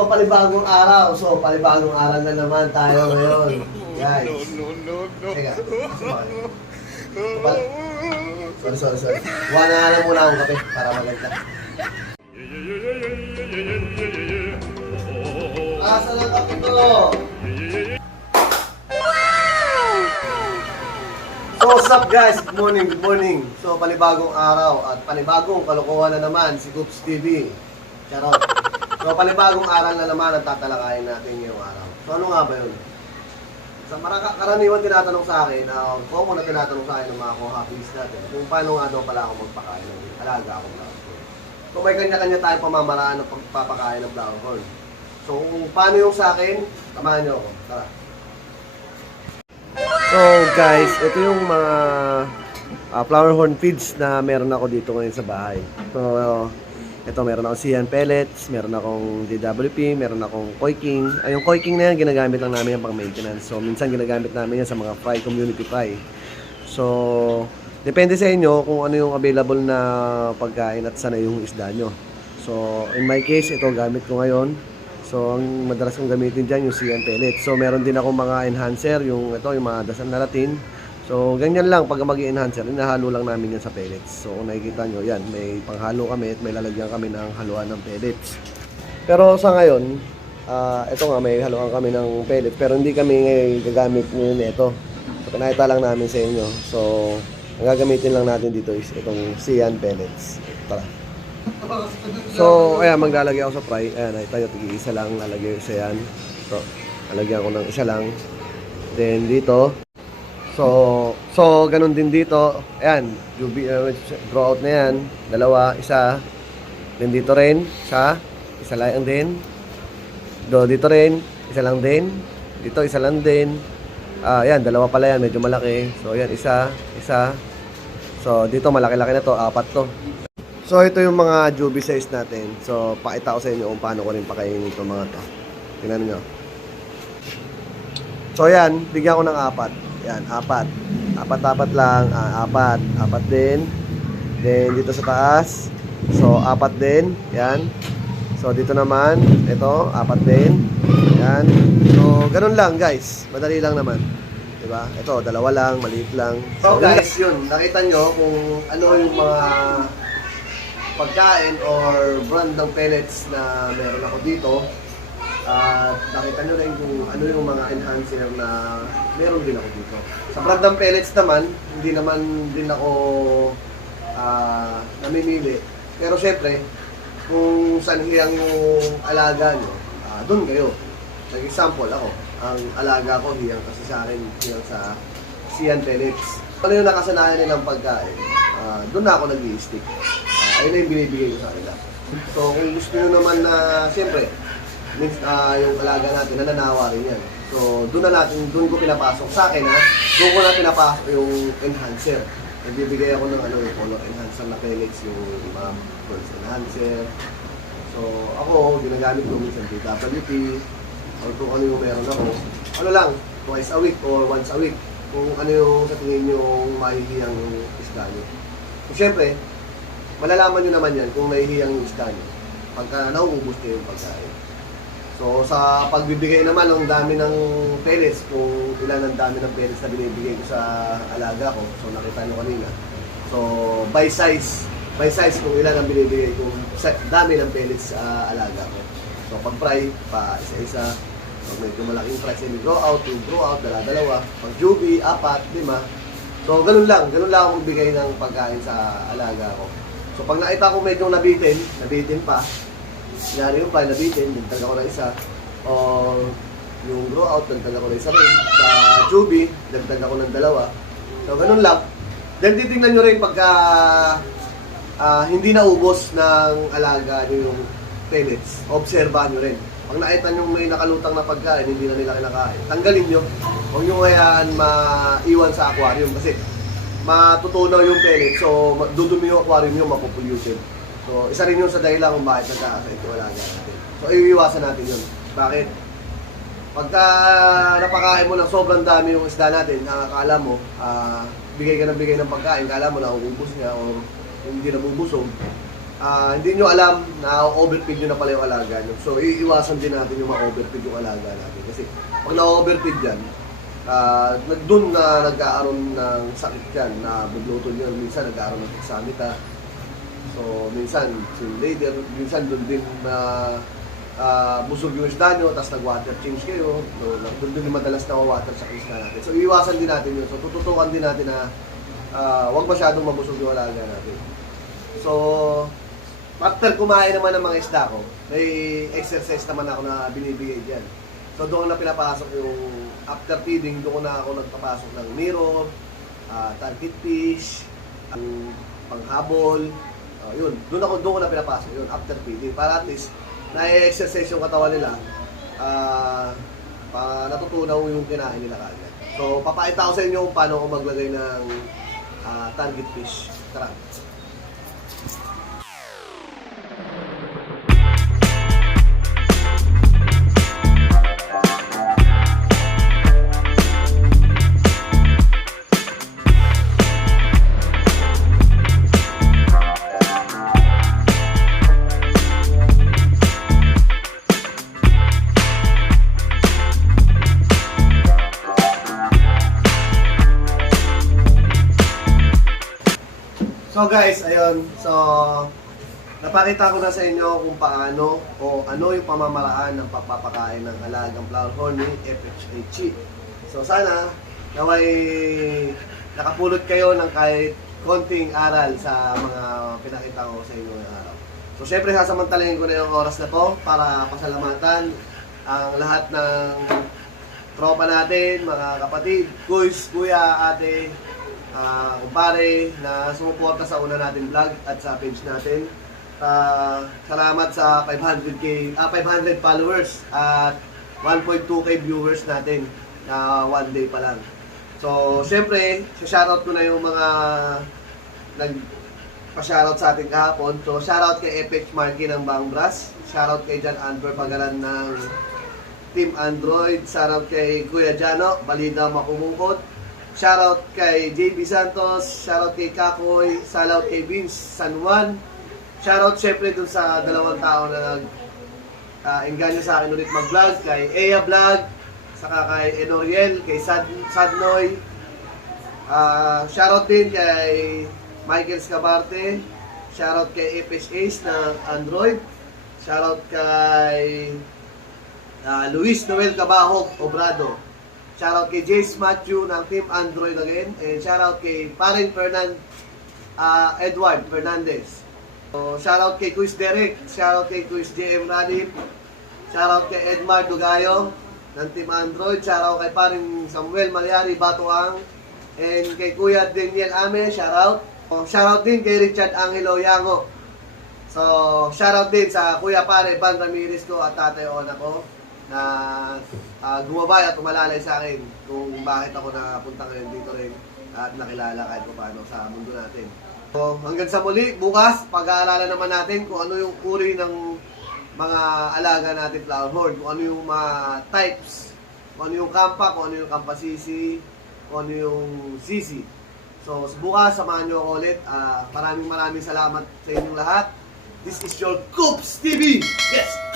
So, panibagong araw. So, panibagong araw na naman tayo ngayon. Guys. Teka. Sorry. Kuha na nga lang muna akong kape para maganda. Asa ng kape ko? So, what's up guys? Good morning. So, panibagong araw at panibagong kalokohan na naman si Coops TV. Charot. So, panibagong aral na naman ang tatalakayin natin ngayong araw. So, ano nga ba yun? Sa karaniwan tinatanong sa akin, common na tinatanong sa akin ng mga co-hobbies natin, kung paano nga daw pala ako magpakain ng alaga akong brown corn. So, may kanya-kanya tayong pamamaraan ng pagpapakain ng brown corn. So, kung paano yung sa akin, samahan nyo ako. Tara. So, guys, ito yung mga flower horn feeds na meron ako dito ngayon sa bahay. So, ito, meron akong CN pellets, meron akong DWP, meron akong Koi King. Ay, yung Koi King na yan, ginagamit lang namin yan pang maintenance. So, minsan ginagamit namin yan sa mga fry, community fry. So, depende sa inyo kung ano yung available na pagkain at sana yung isda nyo. So, in my case, ito gamit ko ngayon. So, ang madalas kong gamitin dyan yung CN pellets. So, meron din akong mga enhancer, yung mga dasal na latin. So, ganyan lang, pag mag-i-enhancer, inahalo lang namin yan sa pellets. So, kung nakikita nyo, yan, may panghalo kami at may lalagyan kami ng haluan ng pellets. Pero sa ngayon, ito nga, may haluan kami ng pellets, pero hindi kami gagamit ngayon ito. So, pinakita lang namin sa inyo. So, ang gagamitin lang natin dito is itong CN pellets. Tara. So, ayan, maglalagay ako sa fry. Ayan, tayo, tig-isa lang, lalagay isa yan. So, lalagyan ko ng isa lang. Then, dito. So ganun din dito. Ayan, draw out na yan. Dalawa, isa. Then dito rin, isa lang din. Dito rin, isa lang din. Dito, isa lang din. Ayan, dalawa pala yan, medyo malaki. So ayan, isa. So dito, malaki-laki na to, 4 to. So ito yung mga juvie size natin. So pakita ko sa inyo kung paano ko rin pakainin itong mga to. Tingnan nyo. So ayan, bigyan ko ng 4. Yan, 4 lang, 4 din. Then dito sa taas, so 4 din, yan. So dito naman, ito 4 din. Yan. So ganun lang guys, madali lang naman. Diba? Ito, 2 lang, maliit lang. So guys, yun, nakita nyo kung ano yung mga pagkain or brand ng pellets na meron ako dito. At nakita nyo rin kung ano yung mga enhancer na meron din ako dito. Sa brand ng pellets naman, hindi naman din ako namimili. Pero syempre, kung saan hiyang yung alaga nyo, doon kayo. Nag-example ako, ang alaga ko hiyang kasi sa akin, hiyang sa CN pellets. Ano yung nakasanayan nilang pagkain, doon na ako nag-i-stick. Ayun na yung binibigay ko sa kanila. So kung gusto nyo naman na, syempre, yung alaga natin, nananawa rin yan. So, doon ko pinapasok. Sa akin doon ko na pinapasok yung enhancer. Nagbibigay ako ng yung color enhancer na pellets, yung mga color enhancer. So, ako, ginagamit ko minsan DWP, or kung ano yung meron ako. Ano lang, twice a week or once a week. Kung ano yung sa tingin yung mahihiyang isda nyo. So, syempre, malalaman nyo naman yan kung mahihiyang yung isda nyo pagka nauubos nyo yung pagkain. So, sa pagbibigay naman ng dami ng pellets, kung ilan ang dami ng pellets na binibigay ko sa alaga ko, so nakita nyo kanina. So, by size kung ilan ang binibigay kong dami ng pellets sa alaga ko. So, pag fry, pa isa-isa. So, medyo malaking fry, semi-grow out, to grow out, dala-dalawa. Pag juvie, 4, 5. So, ganun lang ako magbigay ng pagkain sa alaga ko. So, pag nakita ko medyo nabitin pa, nangyari yung fry, nabitin, dagdag ako ng isa. O yung grow out, dagdag ako ng isa rin. Sa juvie, dagdag ako ng 2. So, ganun lang. Then, titingnan nyo rin pagka hindi naubos ng alaga nyo yung pellets. Obserbahan nyo rin. Pag nakita nyo may nakalutang na pagkain, hindi na nila kinakain, tanggalin nyo. Huwag nyo hayaan maiwan sa aquarium kasi matutunaw yung pellets. So, dudumi yung aquarium nyo, mapopolluted. So, isa rin yun sa dahilan kung bakit nagkakasay ito alaga natin. So, iiwasan natin yun. Bakit? Pagka napakain mo ng sobrang dami yung isda natin, nakakala mo, bigay ka ng pagkain, kala mo nauubos niya o hindi nabubusog. hindi nyo alam na overfeed nyo na pala yung alaga nyo. So, iiwasan din natin yung ma-overfeed yung alaga natin. Kasi pag na-overfeed yan, doon na nagkaaroon ng sakit yan, na buglutol nyo, minsan nagkaaroon ng examita. So, minsan, later, minsan doon din na busog yung isda nyo, tapos nag-water change kayo. So, doon din madalas na water sa isda natin. So, iiwasan din natin yun. So, tututukan din natin na huwag masyadong mabusog yung alaga natin. So, after kumain naman ng mga isda ko, may exercise naman ako na binibigay dyan. So doon na pinapasok yung after feeding, doon na ako nagpapasok ng mirror, target fish, panghabol, yun. Doon ko na pinapasok yun after feeding para at least na-exercise yung katawan nila, natutunaw yung kinain nila kagad. So papakita ko sa inyo kung paano ako maglagay ng target fish. Tara. So guys, ayun. So, napakita ko na sa inyo kung paano o ano yung pamamaraan ng pagpapakain ng alagang flowerhorn ni FHA. So sana naway nakapulot kayo ng kahit konting aral sa mga pinakita ko sa inyo ngayong araw. So syempre sasamantalahin ko na yung oras na to para pasalamatan ang lahat ng tropa natin, mga kapatid, kuys, kuya, ate, kumpare na sumuporta sa una natin vlog at sa page natin. Salamat sa 500 followers at 1.2k viewers natin na one day pa lang. So, syempre, shoutout ko na yung mga nagpa-shoutout sa ating kahapon. So, shoutout kay FH Marky ng Bangbras, shoutout kay Jan Anver Pagaran ng Team Android, shoutout kay Kuya Jano, Balida Makumungkot, shoutout kay JB Santos, shoutout kay Kakoy, shoutout kay Vince San Juan, shoutout syempre dun sa dalawang tao na nag-engganyo sa akin ulit mag-vlog, kay Eya Vlog, saka kay Enoriel, kay Sadnoy, shoutout din kay Michael Scabarte, shoutout kay FH Ace ng Android, shoutout kay Luis Noel Cabahog Obrado, shoutout kay Jace Matthew ng Team Android again, and shoutout kay Parin Edward Fernandez. So, shoutout kay Quiz Derek, shoutout kay Quiz JM Radip, shoutout kay Edmar Dugayo ng Team Android, shoutout kay Parin Samuel Malyari Batuang, and kay Kuya Daniel Ame, shoutout. Shoutout din kay Richard Angelo Yango. So, shoutout din sa Kuya Pare Van Ramirez ko at Tatay Ona ko na gumabay at umalalay sa akin kung bakit ako napunta ngayon dito rin at nakilala kahit paano sa mundo natin. So, hanggang sa muli, bukas, pag-aaralan naman natin kung ano yung uri ng mga alaga natin flowerhorn, kung ano yung mga types, kung ano yung kampa, kung ano yung kampasisi, kung ano yung sisi. So, bukas, samahan nyo ako ulit. Maraming salamat sa inyong lahat. This is your Coops TV! Yes!